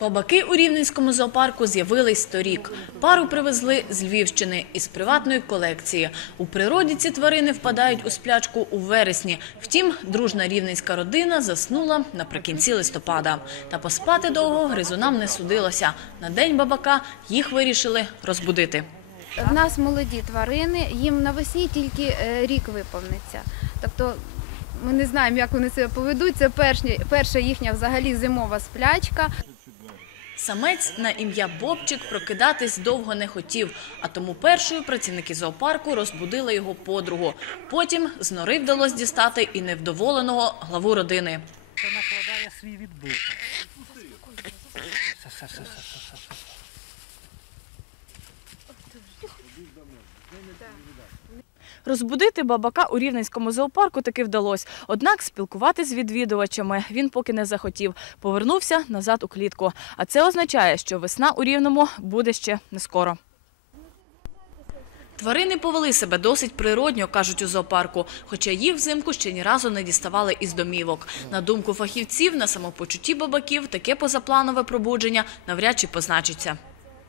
Бабаки у Рівненському зоопарку з'явились торік. Пару привезли з Львівщини із приватної колекції. У природі ці тварини впадають у сплячку у вересні. Втім, дружна рівненська родина заснула наприкінці листопада. Та поспати довго гризунам не судилося. На день бабака їх вирішили розбудити. В нас молоді тварини, їм навесні тільки е, рік виповниться. Тобто ми не знаємо, як вони себе поведуть. Це перша їхня взагалі зимова сплячка. Самець на ім'я Бобчик прокидатись довго не хотів, а тому першою працівники зоопарку розбудили його подругу. Потім з нори вдалося дістати і невдоволеного главу родини. Це накладає свій відбиток. Розбудити бабака у Рівненському зоопарку таки вдалося. Однак спілкуватись з відвідувачами він поки не захотів. Повернувся назад у клітку. А це означає, що весна у Рівному буде ще не скоро. Тварини повели себе досить природньо, кажуть у зоопарку, хоча їх взимку ще ні разу не діставали із домівок. На думку фахівців, на самопочутті бабаків таке позапланове пробудження навряд чи позначиться.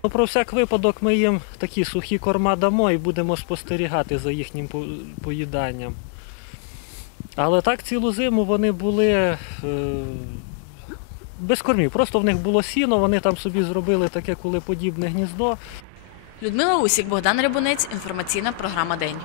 Ну, про всяк випадок ми їм такі сухі корма дамо і будемо спостерігати за їхнім поїданням. Але так цілу зиму вони були е, без кормів. Просто в них було сіно, вони там собі зробили таке кулеподібне гніздо. Людмила Усік, Богдан Рябунець, інформаційна програма День.